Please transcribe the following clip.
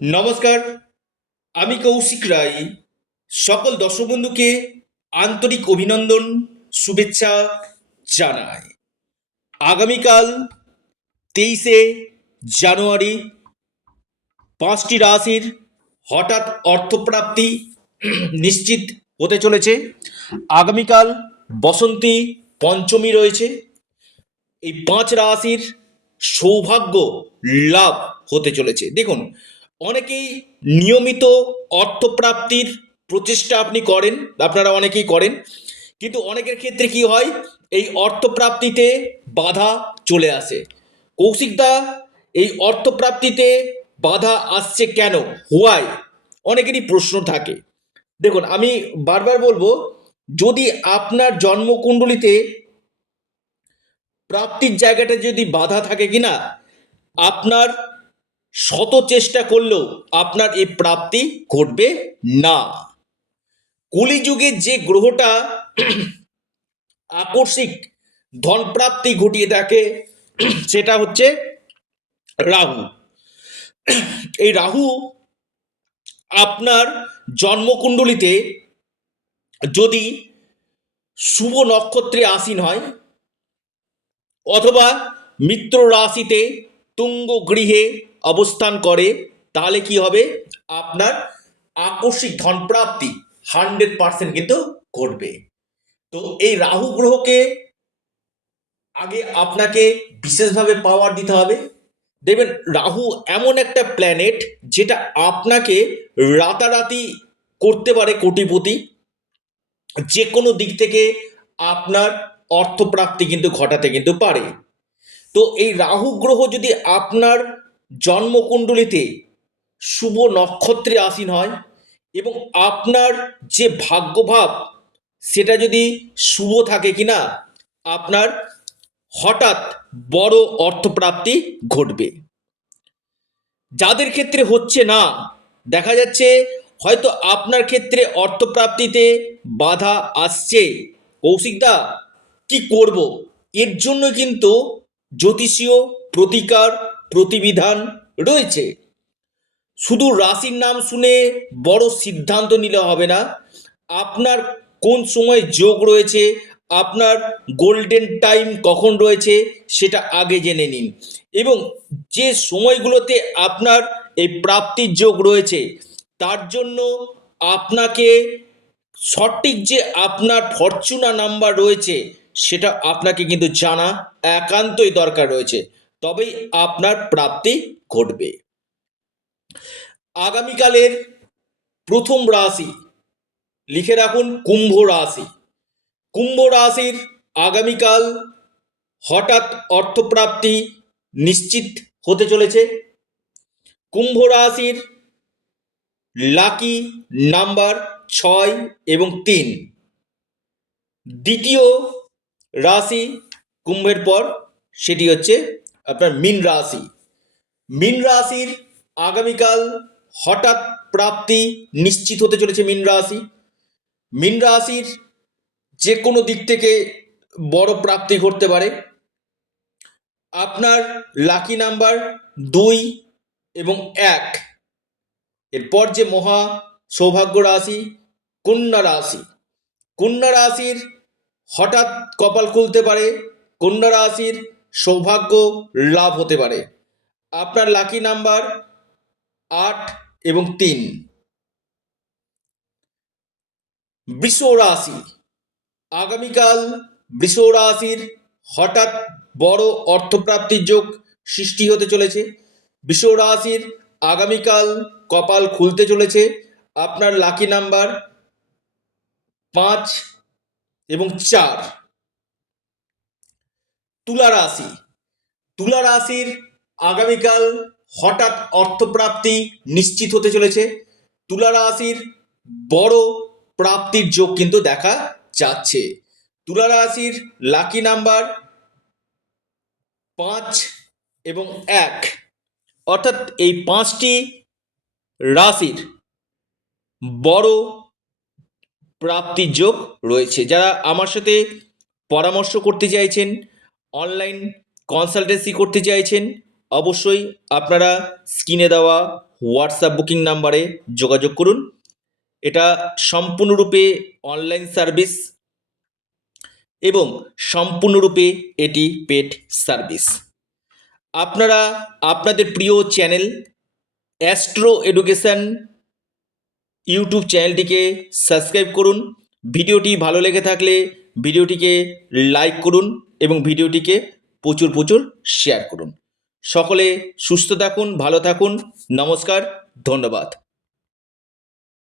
নমস্কার, আমি কৌশিক রায়। সকল দর্শক বন্ধুকে আন্তরিক অভিনন্দন, শুভেচ্ছা জানাই। আগামীকাল 23শে জানুয়ারি 5টি রাশির হঠাৎ অর্থপ্রাপ্তি নিশ্চিত হতে চলেছে। আগামীকাল বসন্তী পঞ্চমী রয়েছে। এই 5 রাশির সৌভাগ্য লাভ হতে চলেছে। দেখুন, অনেকেই নিয়মিত অর্থপ্রাপ্তির প্রচেষ্টা আপনারা অনেকেই করেন, কিন্তু অনেকের ক্ষেত্রে কি হয়, এই অর্থপ্রাপ্তিতে বাধা চলে আসে। কৌশিকদা, এই অর্থপ্রাপ্তিতে বাধা আসছে কেন, হোয়াই, অনেকেরই প্রশ্ন থাকে। দেখুন, আমি বারবার বলবো, যদি আপনার জন্মকুণ্ডলিতে প্রাপ্তির জায়গাটা যদি বাধা থাকে কিনা, আপনার শত চেষ্টা করলেও আপনার এই প্রাপ্তি ঘটবে না। কলিযুগে যে গ্রহটা আকস্মিক ধন প্রাপ্তি ঘটিয়ে থাকে সেটা হচ্ছে রাহু। এই রাহু আপনার জন্মকুণ্ডলিতে যদি শুভ নক্ষত্রে আসীন হয় অথবা মিত্র রাশিতে তুঙ্গ গৃহে অবস্থান করে, তাহলে কি হবে, আপনার আকস্মিক ধনপ্রাপ্তি 100% কিন্তু ঘটবে। তো এই রাহু গ্রহকে আগে আপনাকে বিশেষভাবে পাওয়ার দিতে হবে। দেখবেন, রাহু এমন একটা প্ল্যানেট যেটা আপনাকে রাতারাতি করতে পারে কোটিপতি। যে কোনো দিক থেকে আপনার অর্থপ্রাপ্তি কিন্তু ঘটাতে কিন্তু পারে। তো এই রাহু গ্রহ যদি আপনার জন্মকুণ্ডলিতে শুভ নক্ষত্রে আসীন হয় এবং আপনার যে ভাগ্যভাব সেটা যদি শুভ থাকে কিনা, আপনার হঠাৎ বড় অর্থপ্রাপ্তি ঘটবে। যাদের ক্ষেত্রে হচ্ছে না, দেখা যাচ্ছে হয়তো আপনার ক্ষেত্রে অর্থপ্রাপ্তিতে বাধা আসছে, কৌশিকদা কি করব, এর জন্য কিন্তু জ্যোতিষীয় প্রতিকার প্রতিবিধান রয়েছে। শুধু রাশির নাম শুনে বড় সিদ্ধান্ত নিলে হবে না। আপনার কোন সময় যোগ রয়েছে, আপনার গোল্ডেন টাইম কখন রয়েছে, সেটা আগে জেনে নিন। এবং যে সময়গুলোতে আপনার এই প্রাপ্তির যোগ রয়েছে, তার জন্য আপনাকে সঠিক যে আপনার ফরচুনা নাম্বার রয়েছে সেটা আপনাকে কিন্তু জানা একান্তই দরকার রয়েছে, তবেই আপনার প্রাপ্তি ঘটবে। আগামীকালের প্রথম রাশি লিখে রাখুন, কুম্ভ রাশি। কুম্ভ রাশির আগামীকাল হঠাৎ অর্থপ্রাপ্তি নিশ্চিত হতে চলেছে। কুম্ভ রাশির লাকি নাম্বার 6 এবং 3। দ্বিতীয় রাশি কুম্ভের পর সেটি হচ্ছে আপনার মীন রাশি। মীন রাশির আগামীকাল হঠাৎ প্রাপ্তি নিশ্চিত হতে চলেছে। মীন রাশির যে কোনো দিক থেকে বড় প্রাপ্তি ঘটতে পারে। আপনার লাকি নাম্বার 2 এবং 1। এরপর যে মহা সৌভাগ্য রাশি কন্যা রাশি। কন্যা রাশির হঠাৎ কপাল খুলতে পারে, কন্যা রাশির সৌভাগ্য লাভ হতে পারে। আপনার লাকি নাম্বার 8 এবং 3। বৃষ রাশি। আগামীকাল বৃষ রাশির হঠাৎ বড় অর্থপ্রাপ্তির যোগ সৃষ্টি হতে চলেছে। বৃষ রাশির আগামীকাল কপাল খুলতে চলেছে। আপনার লাকি নাম্বার 5 এবং 4। তুলা রাশি। তুলা রাশির আগামীকাল হঠাৎ অর্থপ্রাপ্তি নিশ্চিত হতে চলেছে। তুলা রাশির বড় প্রাপ্তির যোগ কিন্তু দেখা যাচ্ছে। তুলা রাশির লাকি নাম্বার 5 এবং 1। অর্থাৎ এই 5টি রাশির বড় প্রাপ্তির যোগ রয়েছে। যারা আমার সাথে পরামর্শ করতে চাইছেন, অনলাইন কনসালটেন্সি করতে চাইছেন, অবশ্যই আপনারা স্ক্রিনে দেওয়া হোয়াটসঅ্যাপ বুকিং নাম্বারে যোগাযোগ করুন। এটা সম্পূর্ণরূপে অনলাইন সার্ভিস এবং সম্পূর্ণরূপে এটি পেড সার্ভিস। আপনারা আপনাদের প্রিয় চ্যানেল অ্যাস্ট্রো এডুকেশন ইউটিউব চ্যানেলটিকে সাবস্ক্রাইব করুন। ভিডিওটি ভালো লেগে থাকলে ভিডিওটিকে লাইক করুন এবং ভিডিওটিকে প্রচুর প্রচুর শেয়ার করুন। সকলে সুস্থ থাকুন, ভালো থাকুন। নমস্কার, ধন্যবাদ।